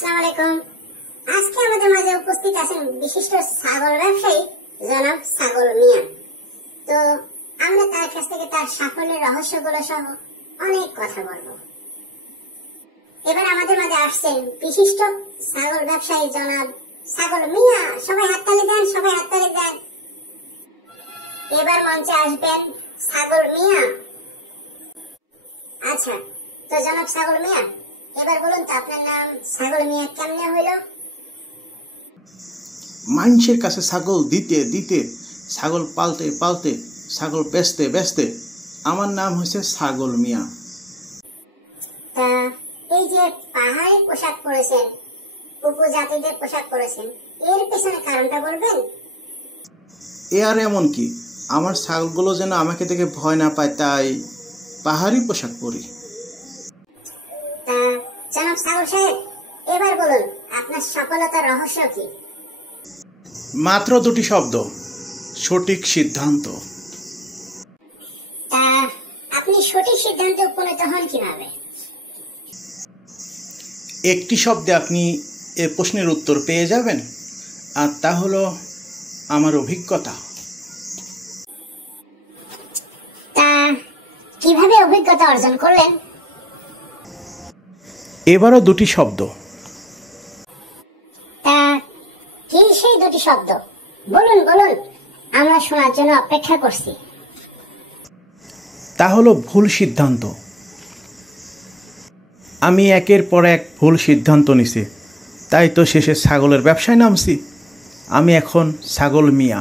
আসসালামু আলাইকুম। আজকে আমাদের মাঝে উপস্থিত আছেন বিশিষ্ট ছাগল ব্যবসায়ী জনাব ছাগল মিয়া। তো আমরা তার কাছ থেকে তার সাফল্যের রহস্যগুলো সহ অনেক কথা বলবো। এবার আমাদের মাঝে আসছেন বিশিষ্ট ছাগল ব্যবসায়ী জনাব ছাগল মিয়া। সবাই হাততালি দেন, সবাই হাততালি দেন। এবার মঞ্চে আসবেন ছাগল মিয়া। আচ্ছা, তো জনাব ছাগল মিয়া, এবার বলুন তো আপনার নাম ছাগল মিয়া কেমনে হইল? মানুষের কাছে ছাগল দিতে দিতে, ছাগল পালতে পালতে, ছাগল বেচতে বেচতে আমার নাম হয়েছে ছাগল মিয়া। তা এই যে পাহাড়ি পোশাক পরেছেন, উপজাতিদের পোশাক পরেছেন, এর পেছনে কারণটা বলবেন? এ আর এমন কি, আমার ছাগলগুলো যেন আমাকে দেখে ভয় না পায়, তাই পাহাড়ি পোশাক পরি। তা জনাব ছাগল সাহেব, এবার বলুন আপনার সফলতার রহস্য কি? মাত্র দুটি শব্দ, সঠিক সিদ্ধান্ত। তা আপনি সঠিক সিদ্ধান্তে উপনীত হন কিভাবে? একটি শব্দে আপনি এ প্রশ্নের উত্তর পেয়ে যাবেন, আর তা হলো আমার অভিজ্ঞতা। তা কিভাবে অভিজ্ঞতা অর্জন করলেন? এবারও দুটি শব্দ। তা কি সেই দুটি শব্দ? বলুন বলুন, আমরা শোনার জন্য অপেক্ষা করছি। তা হলো ভুল সিদ্ধান্ত। আমি একের পর এক ভুল সিদ্ধান্ত নিছি, তাই তো শেষে ছাগলের ব্যবসায় নামছি। আমি এখন ছাগল মিয়া।